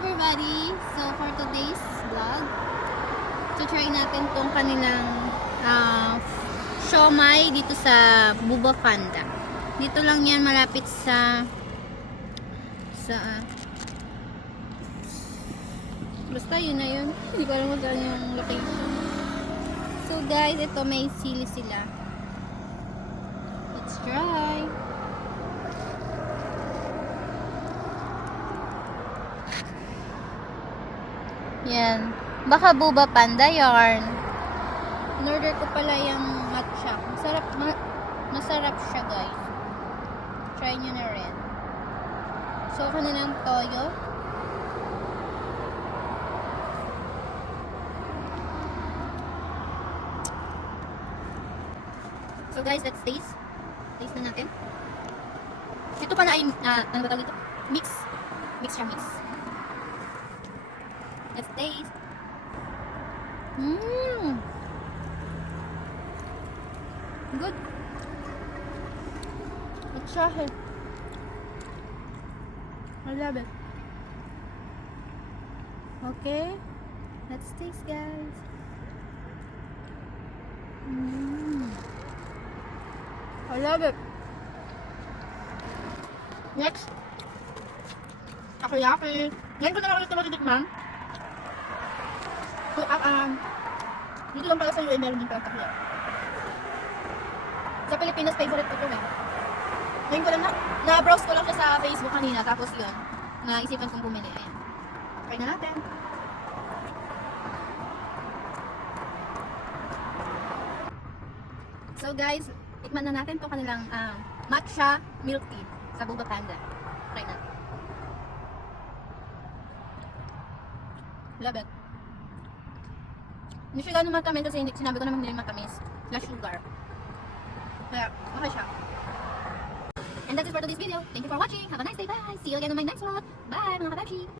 everybody! So for today's vlog, try natin tong kanilang siomai dito sa Buba Panda. Dito lang yan malapit sa basta yun na yun. Hindi ko alam kung saan yung location. So guys, ito may sili sila. Let's try. Yan. Baka Buba Panda yarn. In-order ko pala yung matcha. Masarap siya guys. Try nyo na rin. So, kanilang toyo. So guys, let's taste. Taste na natin. Ito pala ay, ano ba tawag ito? Mix. Mix siya, mix. Let's taste. Good. Let's try it. I love it. Okay. Let's taste, guys. I love it. Next. Takoyaki. Ngayon ko na lang ulit na matitikman. So, dito lang pala sa UAE meron din pala takoyaki. Sa Pilipinas, favorite ko ito eh. Ngayon ko lang na-browse ko lang siya sa Facebook kanina. Tapos yun, naisipan kong bumili. Ayan. Try na natin. So guys, tikman na natin itong kanilang matcha milk tea sa Buba Panda. Try natin. Love it. Hindi siya gano'ng matamis kasi sinabi ko naman hindi matamis. Plus sugar. Kaya, okay siya. And that's it for today's video. Thank you for watching. Have a nice day. Bye. See you again on my next vlog. Bye mga kabashi.